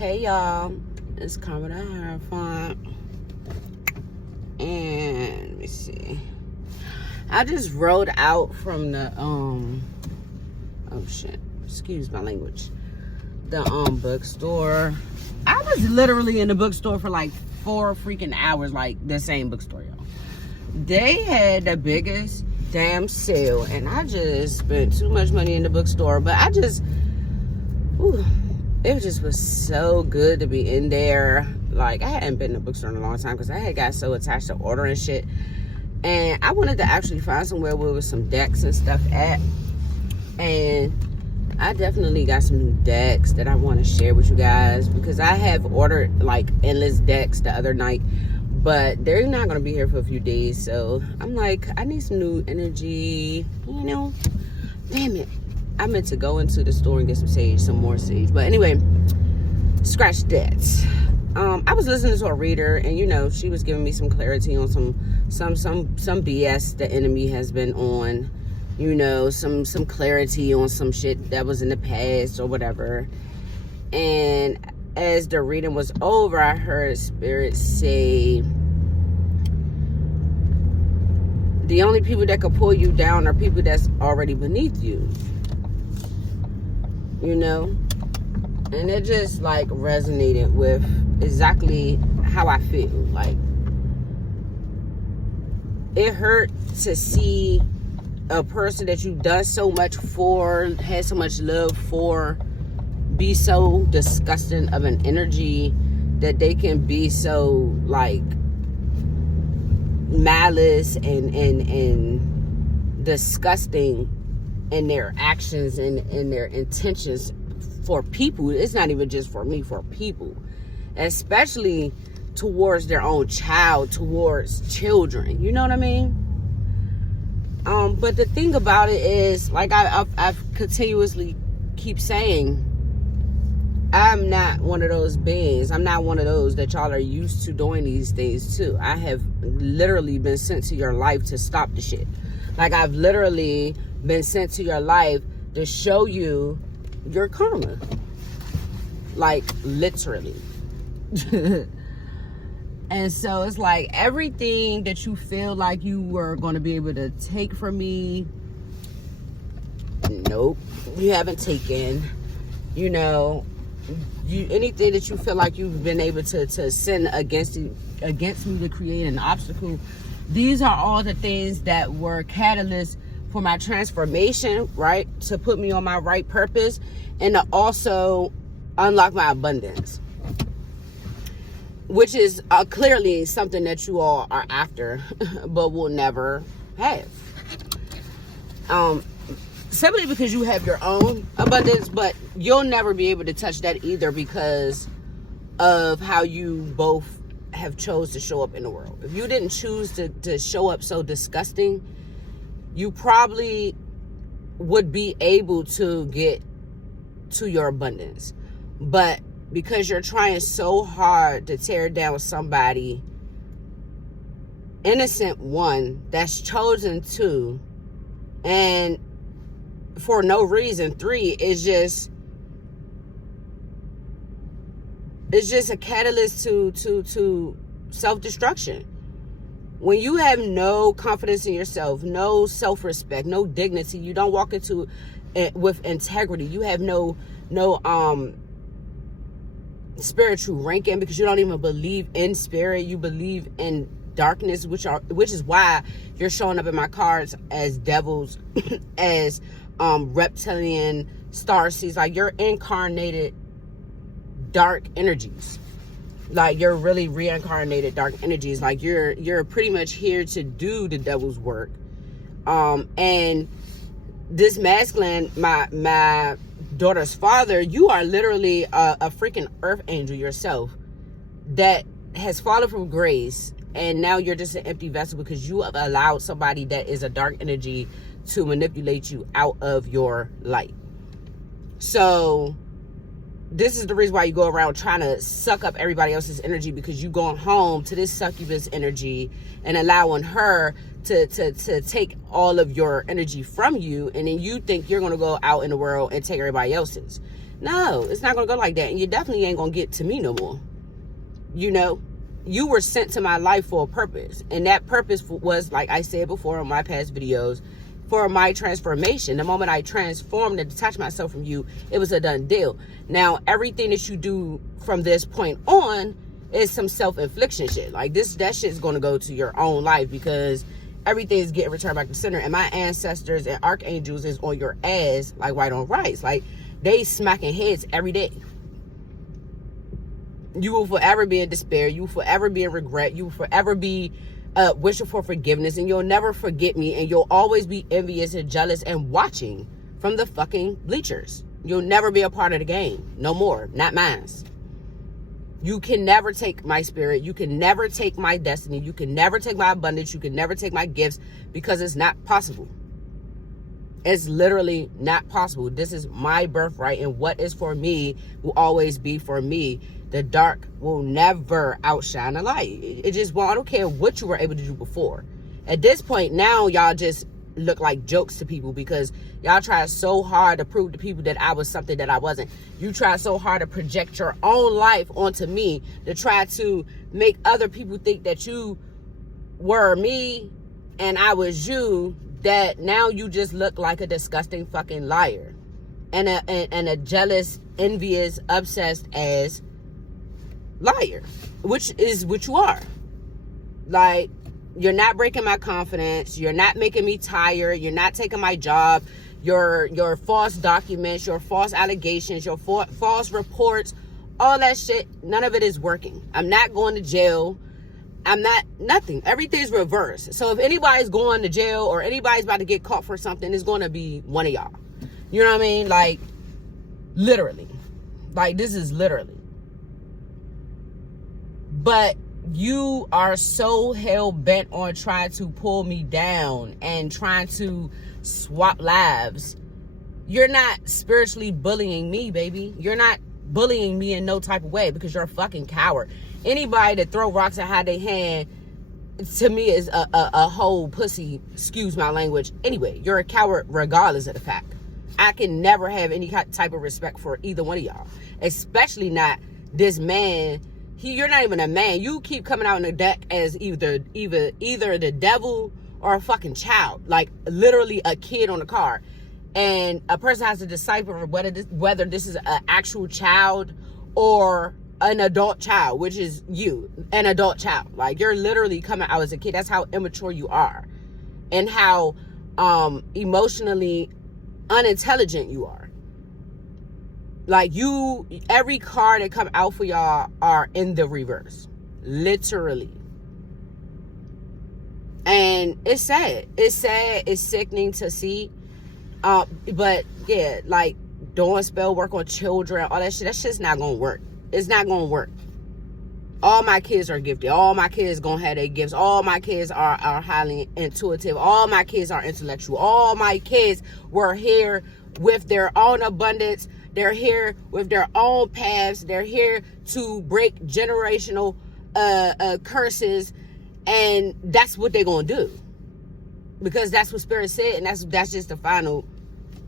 Hey y'all, it's coming to have fun. And let me see. I just rode out from the oh shit, excuse my language. The bookstore. I was literally in the bookstore for like 4 freaking hours, like the same bookstore, y'all. They had the biggest damn sale, and I just spent too much money in the bookstore, but it just was so good to be in there. Like, I hadn't been in the bookstore in a long time because I had got so attached to ordering shit, and I wanted to actually find somewhere where there was some decks and stuff at, and I definitely got some new decks that I want to share with you guys, because I have ordered like endless decks the other night, but they're not going to be here for a few days, so I'm like, I need some new energy, you know. Damn it, I meant to go into the store and get some more sage, but anyway, scratch that. I was listening to a reader, and you know, she was giving me some clarity on some BS the enemy has been on, you know, some clarity on some shit that was in the past or whatever. And as the reading was over, I heard Spirit say, the only people that could pull you down are people that's already beneath you. You know? And it just like resonated with exactly how I feel. Like, it hurt to see a person that you done so much for, had so much love for, be so disgusting of an energy that they can be so like malice and disgusting in their actions and in their intentions for people. It's not even just for me, for people, especially towards their own child, towards children, you know what I mean? But the thing about it is, like I've continuously keep saying, I'm not one of those beings. I'm not one of those that y'all are used to doing these things to. I have literally been sent to your life to stop the shit. Like, I've literally been sent to your life to show you your karma. Like, literally. And so it's like, everything that you feel like you were going to be able to take from me, nope, you haven't taken. You know, anything that you feel like you've been able to sin against me to create an obstacle, these are all the things that were catalysts for my transformation, right? To put me on my right purpose, and to also unlock my abundance, which is clearly something that you all are after, but will never have. Simply because you have your own abundance, but you'll never be able to touch that either, because of how you both have chose to show up in the world. If you didn't choose to show up so disgusting, you probably would be able to get to your abundance. But because you're trying so hard to tear down somebody, innocent one, that's chosen to, and for no reason, 3 is just, it's just a catalyst to self-destruction. When you have no confidence in yourself, no self-respect, no dignity, you don't walk into it with integrity, you have no spiritual ranking, because you don't even believe in spirit, you believe in darkness, which is why you're showing up in my cards as devils, as reptilian star seeds. Like, you're incarnated dark energies. Like, you're really reincarnated dark energies. Like, you're pretty much here to do the devil's work. And this masculine, my daughter's father, you are literally a freaking earth angel yourself that has fallen from grace, and now you're just an empty vessel because you have allowed somebody that is a dark energy to manipulate you out of your light. So this is the reason why you go around trying to suck up everybody else's energy, because you going home to this succubus energy and allowing her to take all of your energy from you, and then you think you're going to go out in the world and take everybody else's. No, it's not going to go like that. And you definitely ain't going to get to me no more. You know, you were sent to my life for a purpose. And that purpose was, like I said before in my past videos, for my transformation. The moment I transformed and detached myself from you, it was a done deal. Now, everything that you do from this point on is some self-infliction shit. Like that shit's going to go to your own life, because everything is getting returned back to center. And my ancestors and archangels is on your ass like white on rice. Like, they smacking heads every day. You will forever be in despair. You will forever be in regret. You will forever be wishing for forgiveness, and you'll never forget me, and you'll always be envious and jealous and watching from the fucking bleachers. You'll never be a part of the game. No more. Not mine. You can never take my spirit. You can never take my destiny. You can never take my abundance. You can never take my gifts, because it's not possible. It's literally not possible. This is my birthright, and what is for me will always be for me. The dark will never outshine the light. It just won't. I don't care what you were able to do before. At this point now, y'all just look like jokes to people, because y'all tried so hard to prove to people that I was something that I wasn't. You tried so hard to project your own life onto me, to try to make other people think that you were me and I was you, that now you just look like a disgusting fucking liar and a jealous, envious, obsessed ass liar, which is what you are. Like, you're not breaking my confidence. You're not making me tired. You're not taking my job. Your false documents, your false allegations, your false reports, all that shit, none of it is working. I'm not going to jail. I'm not, nothing. Everything's reversed. So if anybody's going to jail or anybody's about to get caught for something, it's going to be one of y'all. You know what I mean? Like, literally. Like, this is literally. But you are so hell-bent on trying to pull me down and trying to swap lives. You're not spiritually bullying me, baby. You're not bullying me in no type of way, because you're a fucking coward. Anybody that throw rocks and hide their hand, to me, is a whole pussy, excuse my language. Anyway, you're a coward regardless of the fact. I can never have any type of respect for either one of y'all, especially not this man. You're not even a man. You keep coming out in the deck as either the devil or a fucking child, like literally a kid on the card. And a person has to decipher whether this is an actual child or an adult child, which is you, an adult child. Like, you're literally coming out as a kid. That's how immature you are, and how emotionally unintelligent you are. Like, every card that come out for y'all are in the reverse, literally. And it's sad. It's sad. It's sickening to see. But yeah, like doing spell work on children, all that shit, that shit's not gonna work. It's not gonna work. All my kids are gifted. All my kids gonna have their gifts. All my kids are highly intuitive. All my kids are intellectual. All my kids were here with their own abundance. They're here with their own paths. They're here to break generational curses, and that's what they're gonna do, because that's what Spirit said, and that's just the final.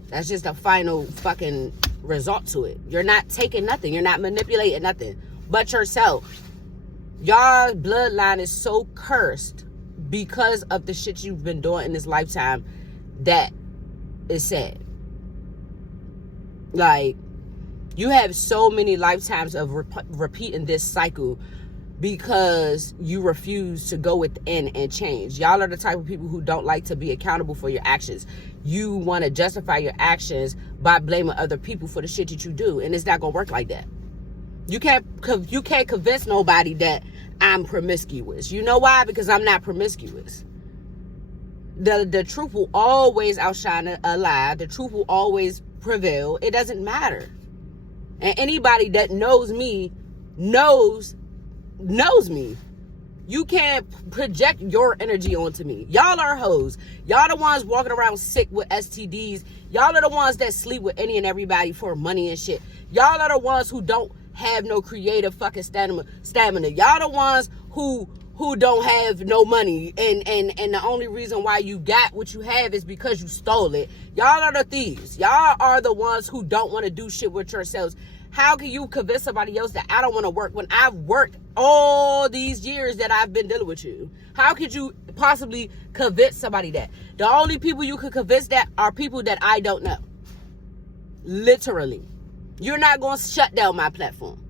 That's just the final fucking result to it. You're not taking nothing. You're not manipulating nothing but yourself. Y'all bloodline is so cursed because of the shit you've been doing in this lifetime that is sad. Like, you have so many lifetimes of repeating this cycle because you refuse to go within and change. Y'all are the type of people who don't like to be accountable for your actions. You want to justify your actions by blaming other people for the shit that you do, and it's not gonna work like that. You can't convince nobody that I'm promiscuous. You know why? Because I'm not promiscuous. The truth will always outshine a lie. The truth will always prevail. It doesn't matter. And anybody that knows me knows me. You can't project your energy onto me. Y'all are hoes. Y'all the ones walking around sick with STDs. Y'all are the ones that sleep with any and everybody for money and shit. Y'all are the ones who don't have no creative fucking stamina. Y'all the ones who who don't have no money, and the only reason why you got what you have is because you stole it. Y'all are the thieves. Y'all are the ones who don't want to do shit with yourselves. How can you convince somebody else that I don't want to work when I've worked all these years that I've been dealing with you? How could you possibly convince somebody that? The only people you could convince that are people that I don't know. Literally. You're not going to shut down my platform.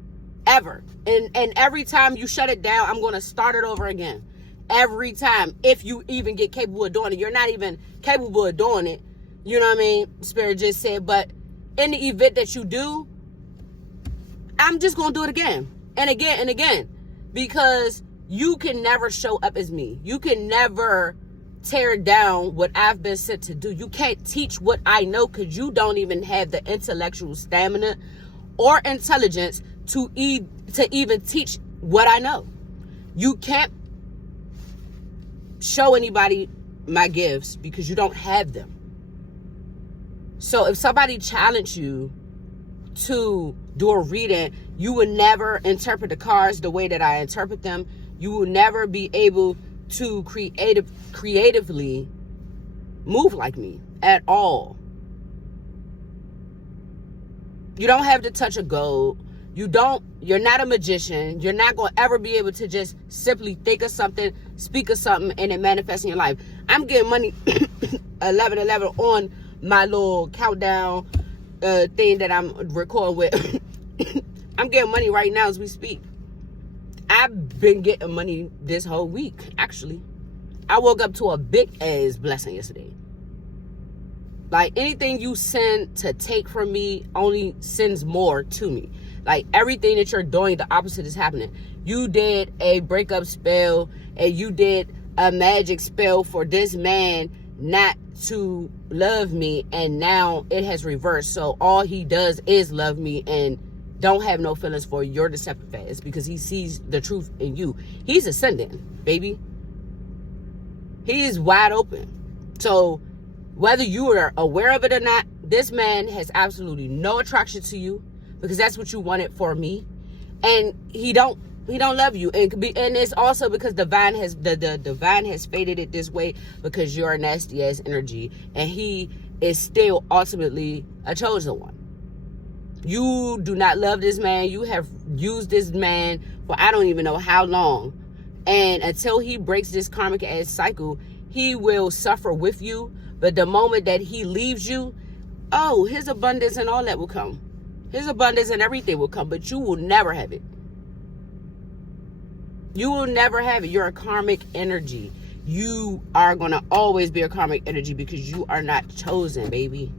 Ever. And every time you shut it down, I'm going to start it over again. Every time. If you even get capable of doing it. You're not even capable of doing it. You know what I mean? Spirit just said. But in the event that you do, I'm just going to do it again. And again and again. Because you can never show up as me. You can never tear down what I've been sent to do. You can't teach what I know because you don't even have the intellectual stamina or intelligence to even teach what I know. You can't show anybody my gifts because you don't have them. So if somebody challenged you to do a reading, you would never interpret the cards the way that I interpret them. You will never be able to creatively move like me at all. You don't have the touch of gold. You're not a magician. You're not going to ever be able to just simply think of something, speak of something, and it manifests in your life. I'm getting money 11/11 on my little countdown thing that I'm recording with. I'm getting money right now as we speak. I've been getting money this whole week, actually. I woke up to a big ass blessing yesterday. Like, anything you send to take from me only sends more to me. Like, everything that you're doing, the opposite is happening. You did a breakup spell, and you did a magic spell for this man not to love me, and now it has reversed. So all he does is love me and don't have no feelings for your deceptive ass because he sees the truth in you. He's ascending, baby. He is wide open. So whether you are aware of it or not, this man has absolutely no attraction to you because that's what you wanted for me. And he don't love you. And it's also because the divine has fated it this way because you're a nasty ass energy and he is still ultimately a chosen one. You do not love this man. You have used this man for I don't even know how long. And until he breaks this karmic ass cycle, he will suffer with you. But the moment that he leaves you, oh, his abundance and all that will come. His abundance and everything will come, but you will never have it. You will never have it. You're a karmic energy. You are going to always be a karmic energy because you are not chosen, baby.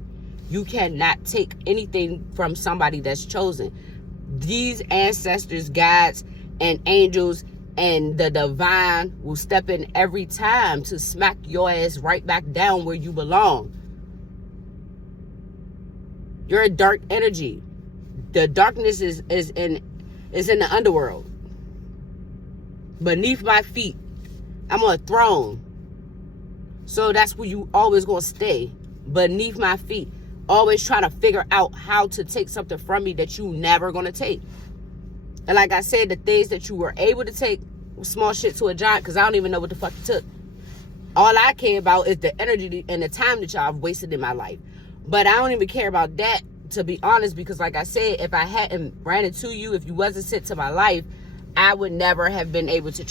You cannot take anything from somebody that's chosen. These ancestors, gods, and angels, and the divine will step in every time to smack your ass right back down where you belong. You're a dark energy. The darkness is in the underworld. Beneath my feet, I'm on a throne. So that's where you always gonna stay. Beneath my feet. Always trying to figure out how to take something from me that you never gonna take. And like I said, the things that you were able to take, small shit to a giant, because I don't even know what the fuck you took. All I care about is the energy and the time that y'all have wasted in my life. But I don't even care about that, to be honest, because like I said, if I hadn't ran into you, if you wasn't sent to my life, I would never have been able to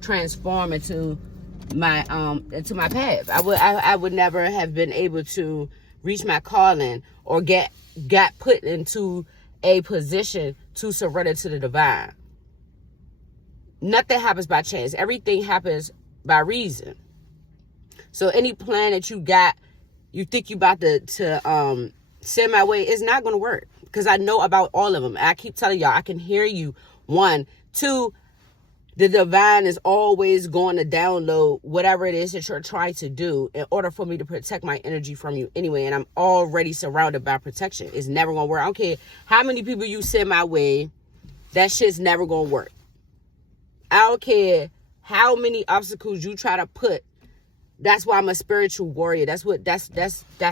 transform into my path. I would never have been able to reach my calling or got put into a position to surrender to the divine. Nothing happens by chance. Everything happens by reason. So any plan that you got, you think you about to send my way, it's not going to work because I know about all of them. I keep telling y'all, I can hear you. 1, 2, the divine is always going to download whatever it is that you're trying to do in order for me to protect my energy from you anyway. And I'm already surrounded by protection. It's never going to work. I don't care how many people you send my way. That shit's never going to work. I don't care how many obstacles you try to put. That's why I'm a spiritual warrior. That's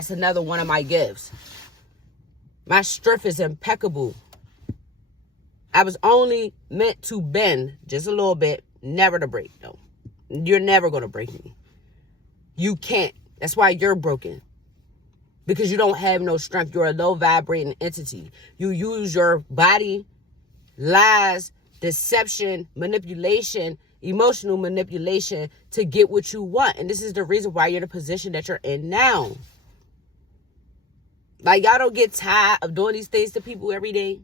another one of my gifts. My strength is impeccable. I was only meant to bend just a little bit, Never to break, though. You're never going to break me. You can't. That's why you're broken. Because you don't have no strength. You're a low vibrating entity. You use your body, lies, deception, manipulation, emotional manipulation to get what you want. And this is the reason why you're in the position that you're in now. Like, y'all don't get tired of doing these things to people every day.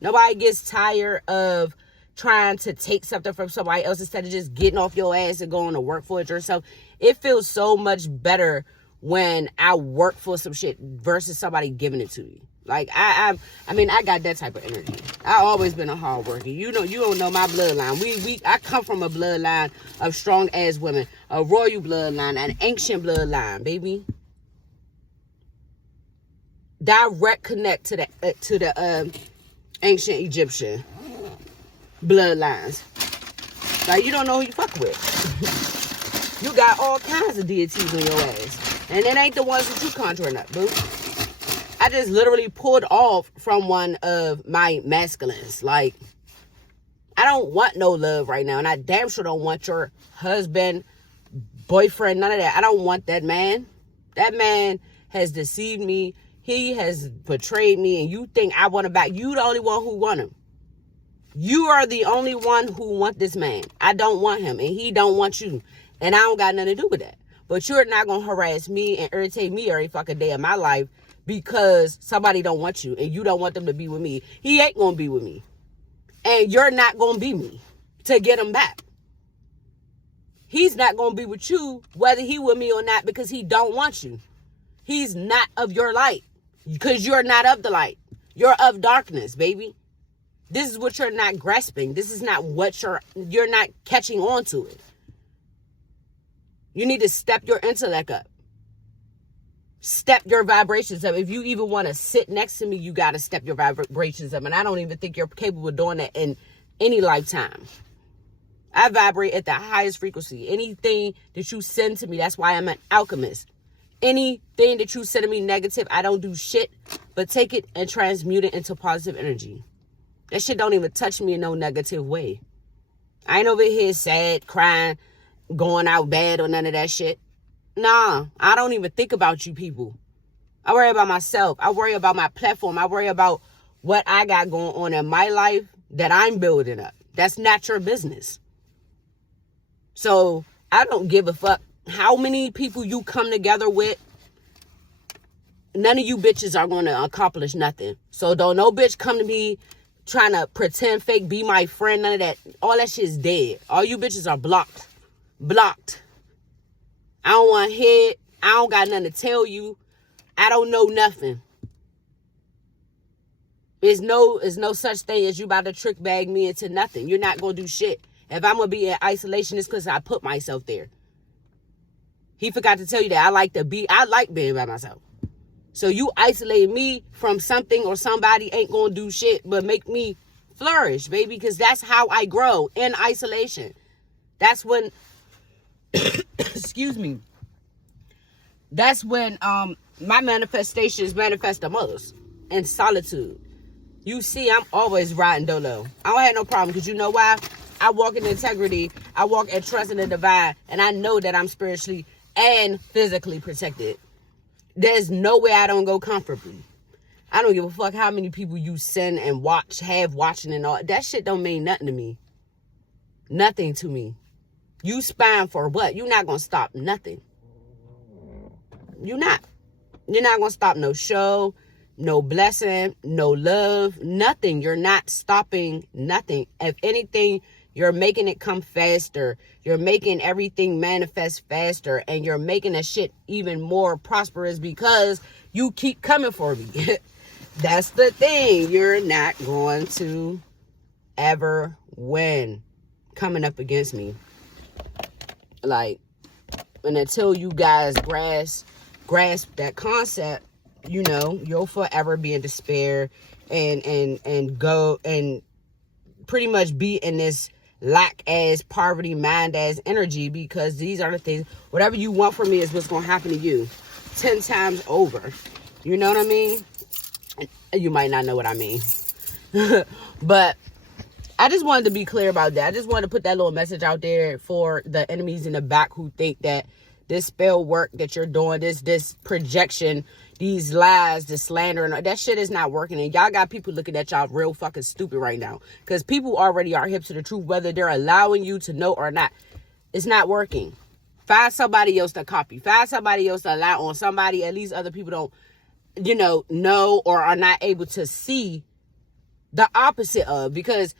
Nobody gets tired of trying to take something from somebody else instead of just getting off your ass and going to work for it yourself. It feels so much better when I work for some shit versus somebody giving it to me. Like, I mean, I got that type of energy. I always been a hard worker. You don't know my bloodline. I come from a bloodline of strong ass women, a royal bloodline, an ancient bloodline, baby. Direct connect to the ancient Egyptian bloodlines. Like, you don't know who you fuck with. You got all kinds of deities on your ass, and it ain't the ones that you conjuring up, boo. I just literally pulled off from one of my masculines. Like, I don't want no love right now, and I damn sure don't want your husband, boyfriend, none of that. I don't want that man. That man has deceived me. He has betrayed me, and you think I want him back. You the only one who want him. You are the only one who want this man. I don't want him, and he don't want you, and I don't got nothing to do with that. But you're not going to harass me and irritate me every fucking day of my life because somebody don't want you, and you don't want them to be with me. He ain't going to be with me, and you're not going to be me to get him back. He's not going to be with you, whether he with me or not, because he don't want you. He's not of your light. Because you're not of the light. You're of darkness, baby. This is what you're not grasping. This is not what you're not catching on to it. You need to step your intellect up. Step your vibrations up. If you even want to sit next to me, you got to step your vibrations up. And I don't even think you're capable of doing that in any lifetime. I vibrate at the highest frequency. Anything that you send to me, that's why I'm an alchemist. Anything that you send to me negative, I don't do shit but take it and transmute it into positive energy. That shit don't even touch me in no negative way. I ain't over here sad, crying, going out bad or none of that shit. Nah, I don't even think about you people. I worry about myself. I worry about my platform. I worry about what I got going on in my life that I'm building up. That's not your business. So I don't give a fuck how many people you come together with. None of you bitches are going to accomplish nothing. So don't no bitch come to me trying to pretend fake, be my friend, none of that. All that shit is dead. All you bitches are blocked. Blocked. I don't want to hear it. I don't got nothing to tell you. I don't know nothing. There's no such thing as you about to trick bag me into nothing. You're not going to do shit. If I'm going to be in isolation, it's because I put myself there. He forgot to tell you that I like being by myself. So you isolating me from something or somebody ain't going to do shit but make me flourish, baby, because that's how I grow, in isolation. That's when, excuse me, that's when my manifestations manifest the most, in solitude. You see, I'm always riding dolo. I don't have no problem, because you know why? I walk in integrity, I walk in trust in the divine, and I know that I'm spiritually and physically protected. There's no way I don't go comfortably. I don't give a fuck how many people you send and have watching and all. That shit don't mean nothing to me. Nothing to me. You spying for what? You're not going to stop nothing. You're not. You're not going to stop no show, no blessing, no love, nothing. You're not stopping nothing. If anything, you're making it come faster. You're making everything manifest faster. And you're making that shit even more prosperous because you keep coming for me. That's the thing. You're not going to ever win coming up against me. Like, and until you guys grasp that concept, you know, you'll forever be in despair and go and pretty much be in this lack ass, poverty mind ass energy, because these are the things, whatever you want from me is what's going to happen to you 10 times over. You know what I mean? You might not know what I mean. But I just wanted to be clear about that. I just wanted to put that little message out there for the enemies in the back who think that this spell work that you're doing, this projection, these lies, this slander, and that shit is not working. And y'all got people looking at y'all real fucking stupid right now. Because people already are hip to the truth, whether they're allowing you to know or not. It's not working. Find somebody else to copy. Find somebody else to lie on. Somebody at least other people don't, know or are not able to see the opposite of. Because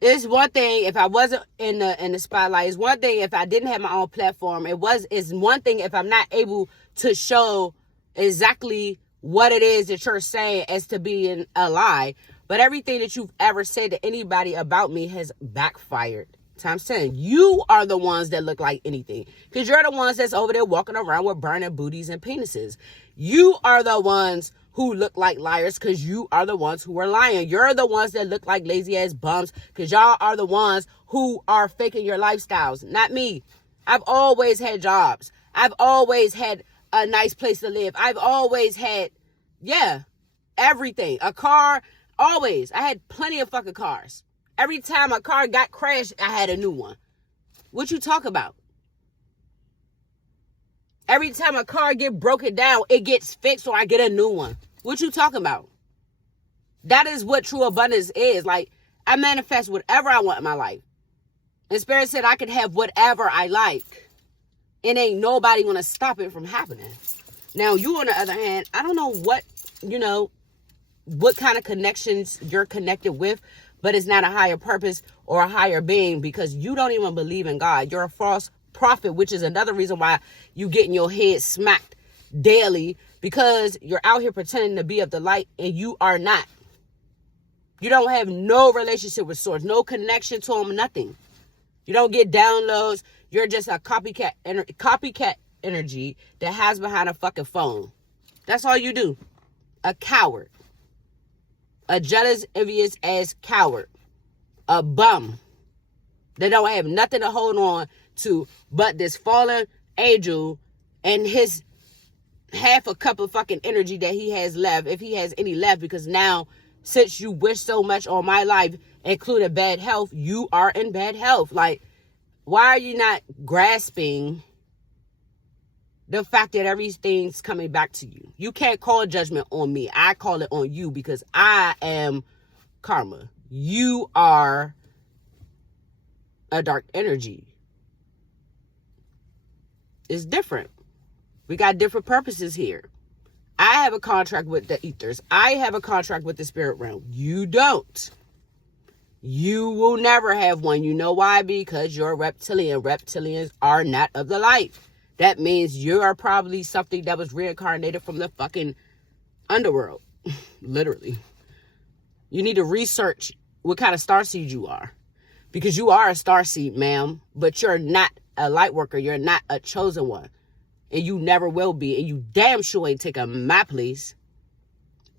it's one thing if I wasn't in the spotlight. It's one thing if I didn't have my own platform. It's one thing if I'm not able to show exactly what it is that you're saying as to being a lie. But everything that you've ever said to anybody about me has backfired. Times 10. You are the ones that look like anything. Because you're the ones that's over there walking around with burning booties and penises. You are the ones who look like liars because you are the ones who are lying. You're the ones that look like lazy ass bums because y'all are the ones who are faking your lifestyles. Not me. I've always had jobs. I've always had a nice place to live. I've always had, everything. A car, always. I had plenty of fucking cars. Every time a car got crashed, I had a new one. What you talk about? Every time a car get broken down, it gets fixed or I get a new one. What you talking about? That is what true abundance is. Like, I manifest whatever I want in my life. And Spirit said I could have whatever I like. And ain't nobody gonna stop it from happening. Now, you on the other hand, I don't know what kind of connections you're connected with, but it's not a higher purpose or a higher being because you don't even believe in God. You're a false prophet, which is another reason why you get in your head smacked daily because you're out here pretending to be of the light and you are not. You don't have no relationship with source, no connection to him, nothing. You don't get downloads. You're just a copycat energy that hides behind a fucking phone. That's all you do. A coward. A jealous, envious ass coward. A bum. That don't have nothing to hold on to but this fallen angel and his half a cup of fucking energy that he has left, if he has any left, because now since you wish so much on my life, including bad health, you are in bad health. Like, why are you not grasping the fact that everything's coming back to you? You can't call judgment on me. I call it on you because I am karma. You are a dark energy. It's different. We got different purposes here. I have a contract with the ethers. I have a contract with the spirit realm. You don't. You will never have one. You know why? Because you're reptilian. Reptilians are not of the light. That means you are probably something that was reincarnated from the fucking underworld. Literally. You need to research what kind of starseed you are. Because you are a starseed, ma'am. But you're not a light worker. You're not a chosen one. And you never will be. And you damn sure ain't taking my place.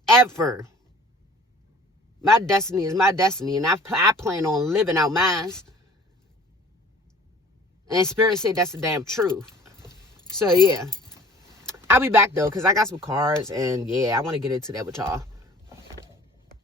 Ever. My destiny is my destiny. And I plan on living out mine. And Spirit said that's the damn truth. So, yeah. I'll be back, though. Because I got some cards. And, yeah, I want to get into that with y'all.